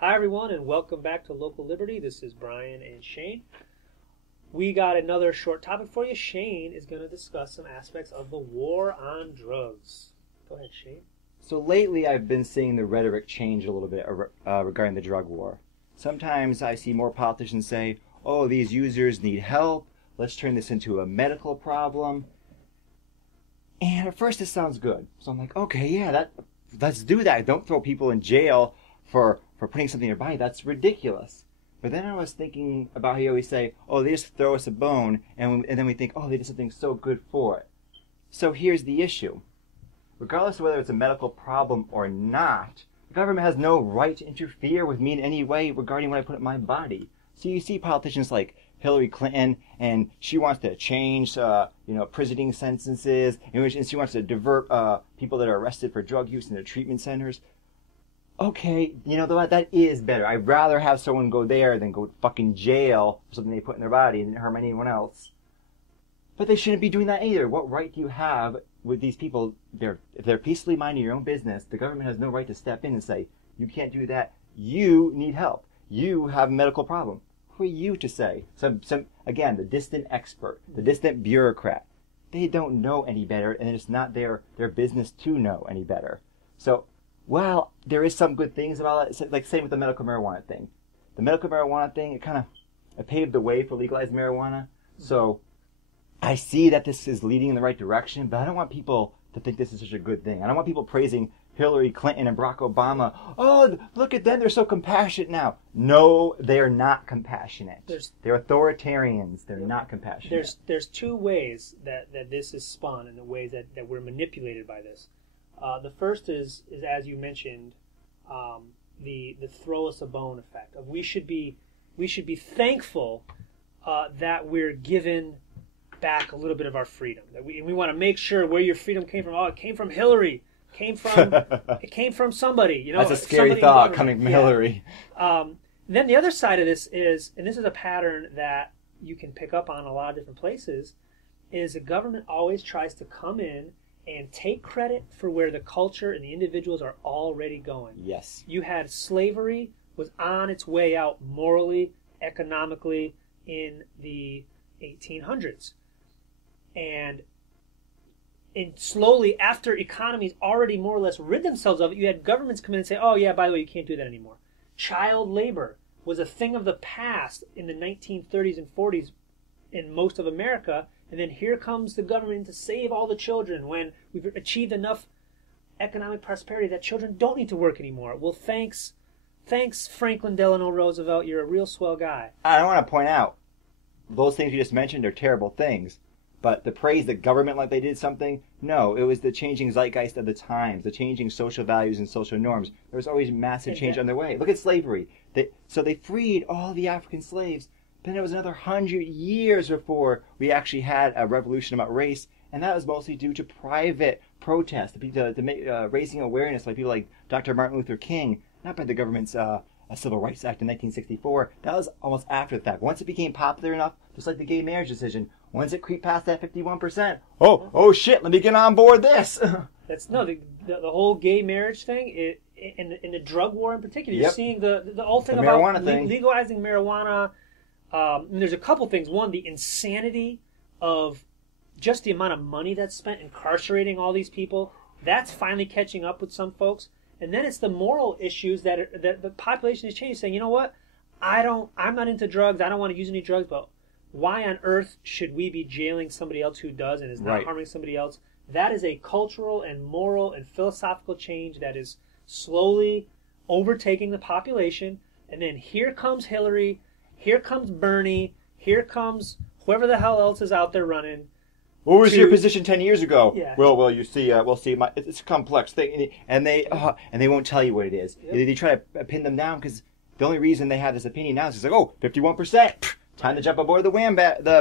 Hi, everyone, and welcome back to Local Liberty. This is Brian and Shane. We got another short topic for you. Shane is going to discuss some aspects of the war on drugs. Go ahead, Shane. So lately I've been seeing the rhetoric change a little bit regarding the drug war. Sometimes I see more politicians say, oh, these users need help. Let's turn this into a medical problem. And at first it sounds good. So I'm like, okay, yeah, let's do that. Don't throw people in jail for putting something in their body. That's ridiculous. But then I was thinking about how you always say, oh, they just throw us a bone, and then we think, oh, they did something so good for it. So here's the issue. Regardless of whether it's a medical problem or not, the government has no right to interfere with me in any way regarding what I put in my body. So you see politicians like Hillary Clinton, and she wants to change, prisoning sentences, and she wants to divert people that are arrested for drug use into treatment centers. Okay, you know what? That is better. I'd rather have someone go there than go to fucking jail for something they put in their body and didn't harm anyone else. But they shouldn't be doing that either. What right do you have with these people? If they're peacefully minding your own business, the government has no right to step in and say, you can't do that. You need help. You have a medical problem. Who are you to say? Again, the distant expert, the distant bureaucrat. They don't know any better, and it's not their business to know any better. So, well, there is some good things about it. Like same with the medical marijuana thing. The medical marijuana thing, it paved the way for legalized marijuana. So I see that this is leading in the right direction, but I don't want people to think this is such a good thing. I don't want people praising Hillary Clinton and Barack Obama. Oh, look at them. They're so compassionate now. No, they're not compassionate. They're authoritarians. They're not compassionate. There's two ways that this is spun and the ways that we're manipulated by this. The first is as you mentioned, the throw us a bone effect. We should be thankful that we're given back a little bit of our freedom. That we want to make sure where your freedom came from. Oh, it came from Hillary. It came from somebody. You know, that's a scary thought coming from Hillary. Then the other side of this is, and this is a pattern that you can pick up on a lot of different places, is the government always tries to come in and take credit for where the culture and the individuals are already going. Yes. You had slavery was on its way out morally, economically in the 1800s. And slowly, after economies already more or less rid themselves of it, you had governments come in and say, oh yeah, by the way, you can't do that anymore. Child labor was a thing of the past in the 1930s and 40s in most of America. And then here comes the government to save all the children when we've achieved enough economic prosperity that children don't need to work anymore. Well, thanks Franklin Delano Roosevelt. You're a real swell guy. I want to point out, those things you just mentioned are terrible things. But the praise the government like they did something, no, it was the changing zeitgeist of the times, the changing social values and social norms. There was always massive change on their way. Look at slavery. So they freed all the African slaves. Then it was another 100 years before we actually had a revolution about race, and that was mostly due to private protest, to make, raising awareness by people like Dr. Martin Luther King, not by the government's Civil Rights Act in 1964. That was almost after the fact. Once it became popular enough, just like the gay marriage decision, once it creeped past that 51%, oh shit, let me get on board this. The whole gay marriage thing, in the drug war in particular, you're seeing the whole thing about legalizing marijuana. And there's a couple things. One, the insanity of just the amount of money that's spent incarcerating all these people. That's finally catching up with some folks. And then it's the moral issues that the population is changing, saying, you know what, I'm not into drugs. I don't want to use any drugs, but why on earth should we be jailing somebody else who does and is not harming somebody else? That is a cultural and moral and philosophical change that is slowly overtaking the population. And then here comes Hillary. Here comes Bernie. Here comes whoever the hell else is out there running. What was your position 10 years ago? Yeah. Well, you see, it's a complex thing, and they won't tell you what it is. Yep. They try to pin them down because the only reason they have this opinion now is like, 51%. Time to jump aboard the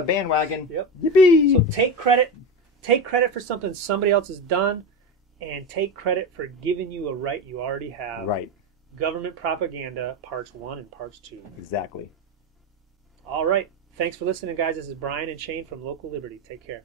bandwagon. Yep. Yippee! So take credit for something somebody else has done, and take credit for giving you a right you already have. Right. Government propaganda, parts 1 and parts 2. Exactly. All right. Thanks for listening, guys. This is Brian and Shane from Local Liberty. Take care.